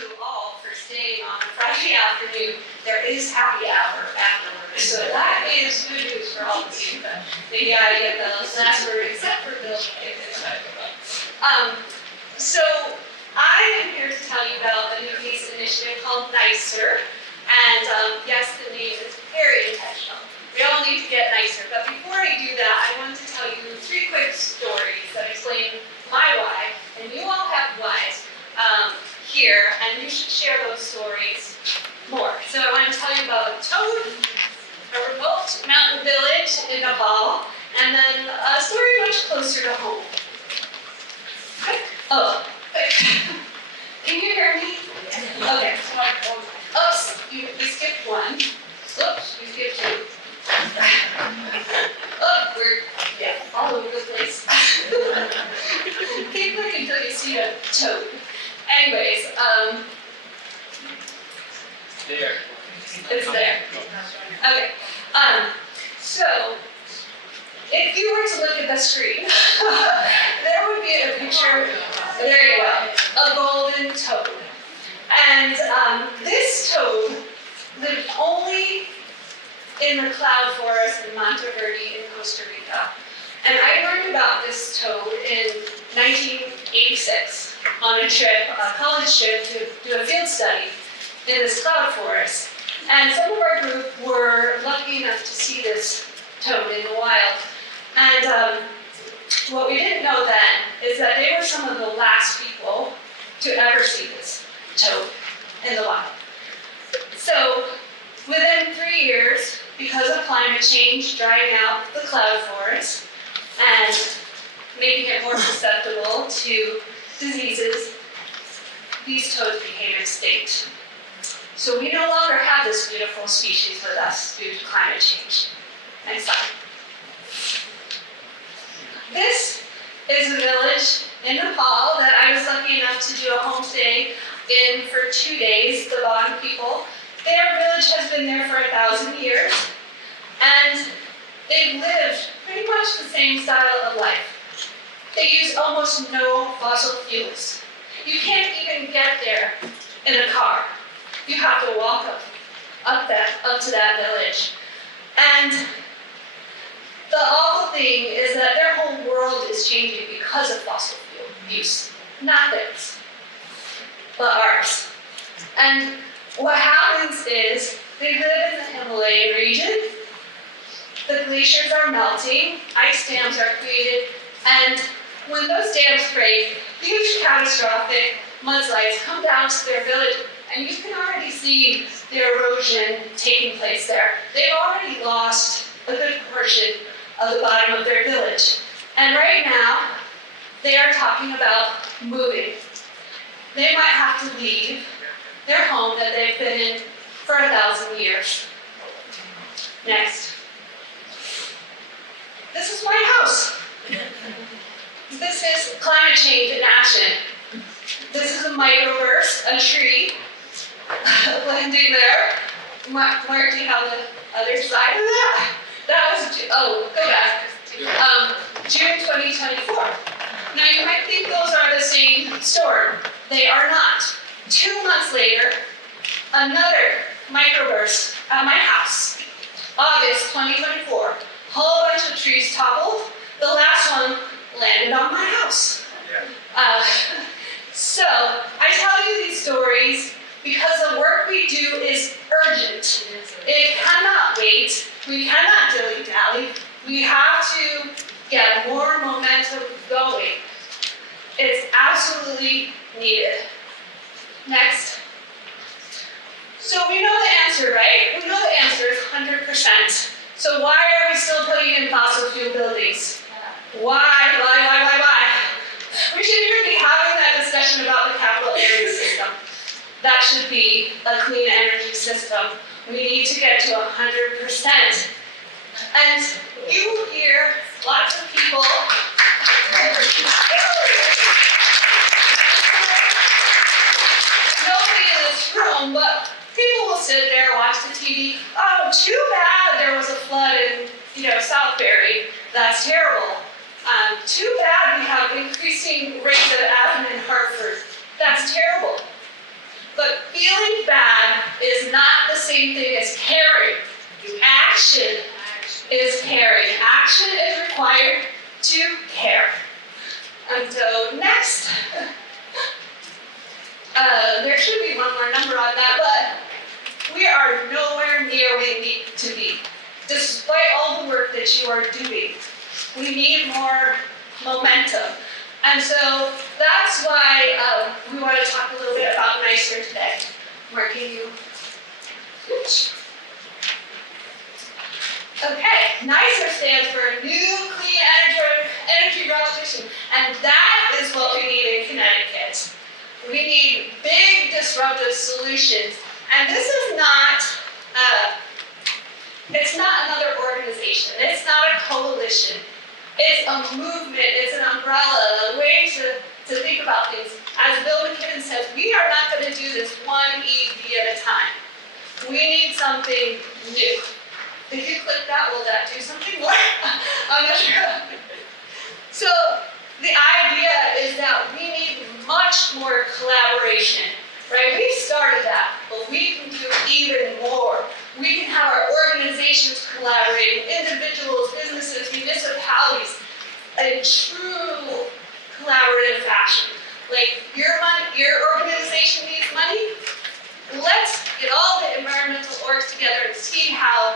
you all for staying on a Friday afternoon. There is happy hour afterwards, so that is good news for all of you. Maybe I get the last word except for Bill. So I am here to tell you about a new peace initiative called NiCER, and yes, the name is very intentional. We all need to get nicer, but before I do that, I want to tell you 3 quick stories that explain my why, and you all have whys here, and you should share those stories more. So I want to tell you about Toad, a remote mountain village in Nepal, and then a story much closer to home. Okay. Oh, can you hear me? Okay. Oops, you skipped one. Oops, you skipped 2. Oh, we're all over the place. Keep looking until you see a toad. Anyways, There. it's there. Okay. So if you were to look at the screen, there would be a picture. There you go. A golden toad. And this toad lived only in the cloud forest in Monteverde in Costa Rica. And I learned about this toad in 1986 on a trip, a college trip, to do a field study in this cloud forest. And some of our group were lucky enough to see this toad in the wild. And what we didn't know then is that they were some of the last people to ever see this toad in the wild. So within 3 years, because of climate change, drying out the cloud forest and making it more susceptible to diseases, these toads became extinct. So we no longer have this beautiful species with us due to climate change. Next slide. This is a village in Nepal that I was lucky enough to do a homestay in for 2 days, the Bon people. Their village has been there for 1,000 years, and they've lived pretty much the same style of life. They use almost no fossil fuels. You can't even get there in a car. You have to walk up to that village. And the awful thing is that their whole world is changing because of fossil fuel use. Not theirs, but ours. And what happens is they live in the Himalayan region. The glaciers are melting, ice dams are created, and when those dams break, huge catastrophic mudslides come down to their village, and you can already see the erosion taking place there. They've already lost a good portion of the bottom of their village. And right now, they are talking about moving. They might have to leave their home that they've been in for 1,000 years. Next. This is my house. This is climate change in action. This is a microburst, a tree landing there. Mark, do you have the other side of that? That was, go back. June 2024. Now you might think those are the same storm. They are not. 2 months later, another microburst at my house. August 2024. Whole bunch of trees toppled. The last one landed on my house. So I tell you these stories because the work we do is urgent. It cannot wait. We cannot dilly-dally. We have to get more momentum going. It's absolutely needed. Next. So we know the answer, right? We know the answer is 100%. So why are we still putting in fossil fuel buildings? Why? We shouldn't even be having that discussion about the capital area system. That should be a clean energy system. We need to get to 100%. And you will hear lots of people. Nobody in this room, but people will sit there, watch the TV. Oh, too bad there was a flood in, Southbury. That's terrible. Too bad we have increasing rates of asthma in Hartford. That's terrible. There should be one more number on that, but we are nowhere near where we need to be. Despite all the work that you are doing, we need more momentum. And so that's why we want to talk a little bit about NiCER today. Marking you. Oops. Okay, NiCER stands for New Clean Energy Revolution, and that is what we need in Connecticut. We need big disruptive solutions, and this is not, it's not another organization, it's not a coalition, it's a movement, it's an umbrella, a way to think about things. As Bill McKibben says, we are not going to do this one EV at a time. We need something new. If you click that, will that do something more? I'm not sure. So the idea is that we need much more collaboration, right? We've started that, but we can do even more. We can have our organizations collaborating, individuals, businesses, municipalities, in true collaborative fashion. Like your organization needs money. Let's get all the environmental orgs together and see how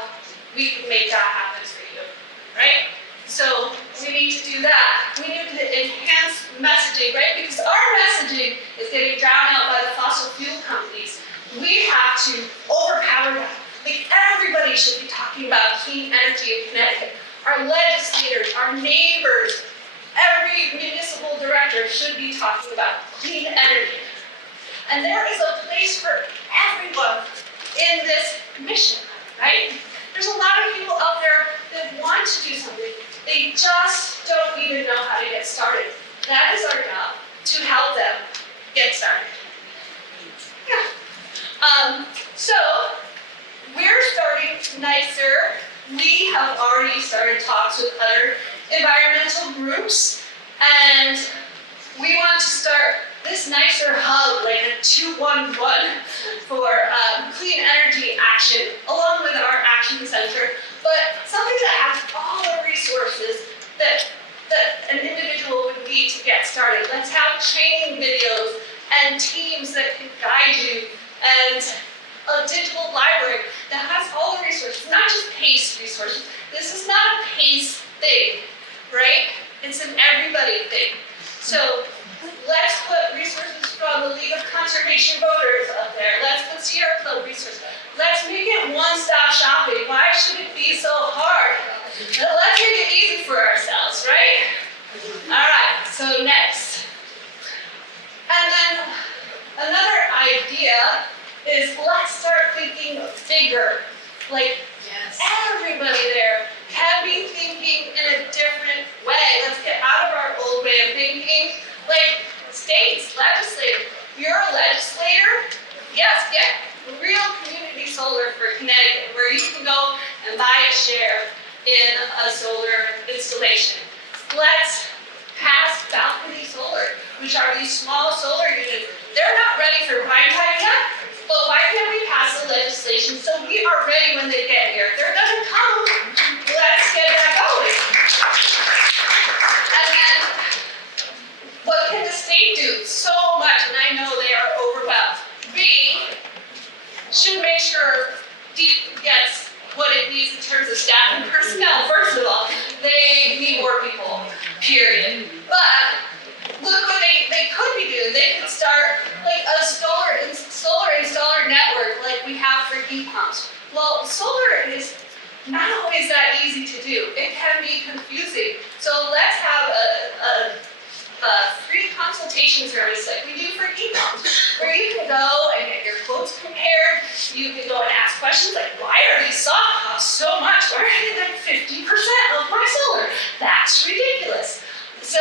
we can make that happen for you, right? So we need to do that. We need to enhance messaging, right? Because our messaging is getting drowned out by the fossil fuel companies. We have to overpower that. Like everybody should be talking about clean energy in Connecticut. Our legislators, our neighbors, every municipal director should be talking about clean energy. And there is a place for everyone in this mission, right? There's a lot of people out there that want to do something. They just don't even know how to get started. That is our job, to help them get started. Yeah. So, we're starting NiCER. We have already started talks with other environmental groups, and we want to start this NiCER hub, like a 211 for clean energy action, along with our action center, but something that has all the resources that an individual would need to get started. Let's have training videos and teams that can guide you, and a digital library that has all the resources, not just PACE resources. This is not a PACE thing, right? It's an everybody thing. So let's put resources from the League of Conservation Voters up there. Let's put Sierra Club resources. Let's make it one-stop shopping. Why should it be so hard? Let's make it easy for ourselves, right? All right, so next. And then another idea is let's start thinking bigger. Like everybody there can be thinking in a different way. Let's get out of our old way of thinking. Like states, legislators. You're a legislator? Yes, get real community solar for Connecticut, where you can go and buy a share in a solar installation. Let's pass balcony solar, which are these small solar units. They're not ready for prime time yet, but why can't we pass the legislation so we are ready when they get here? They're gonna come. Let's get that going. And then, what can the state do? So much, and I know they are overwhelmed. We should make sure DEEP gets what it needs in terms of staff and personnel. First of all, they need more people, period. But look what they could be doing. They could start like a solar installer network like we have for heat pumps. Well, solar is not always that easy to do. It can be confusing. So let's have a free consultation service like we do for heat pumps, where you can go and get your quotes compared. You can go and ask questions like, why are these soft costs so much? Why are they like 50% of my solar? That's ridiculous. So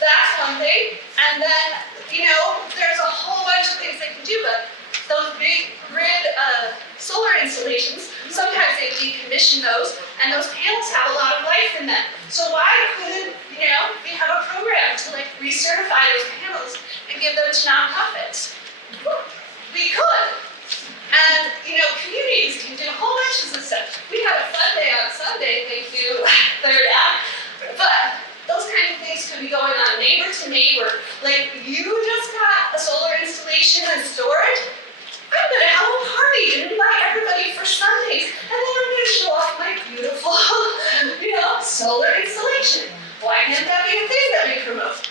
that's one thing. And then, there's a whole bunch of things they can do, but those big grid solar installations, sometimes they decommission those, and those panels have a lot of life in them. So why couldn't, we have a program to recertify those panels and give them to nonprofits? We could. And, communities can do whole bunches of stuff. We had a fun day on Sunday, thank you, Third Act. But those kind of things could be going on neighbor to neighbor. Like, you just got a solar installation insulation and storage, I'm going to have a party and invite everybody for Sundays, and then I'm going to show off my beautiful, solar installation. Why can't that be a thing that we promote?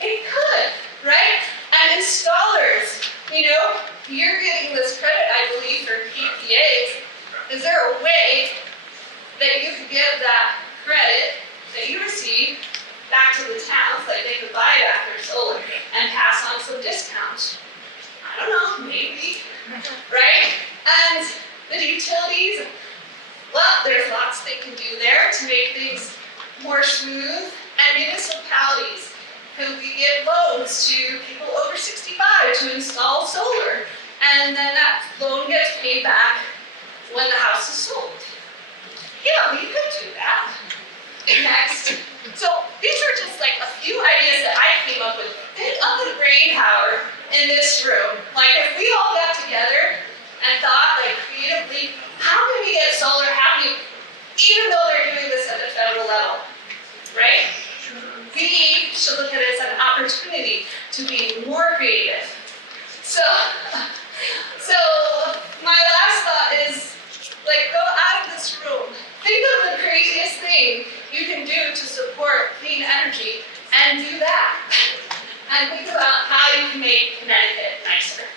It could, right? And installers, you're getting this credit, I believe, for PPAs. Is there a way that you could give that credit that you receive back to the towns, like they could buy back their solar and pass on some discounts? I don't know, maybe, right? And the utilities, well, there's lots they can do there to make things more smooth. And municipalities, could we give loans to people over 65 to install solar? And then that loan gets paid back when the house is sold. Yeah, we could do that. Next. So these are just like a few ideas that I came up with. Think of the brain power in this room. Like if we all got together and thought like creatively, how can we get solar happening even though they're doing this at the federal level, right? We should look at it as an opportunity to be more creative. So my last thought is, like, go out of this room. Think of the craziest thing you can do to support clean energy, and do that. And think about how you can make Connecticut nicer.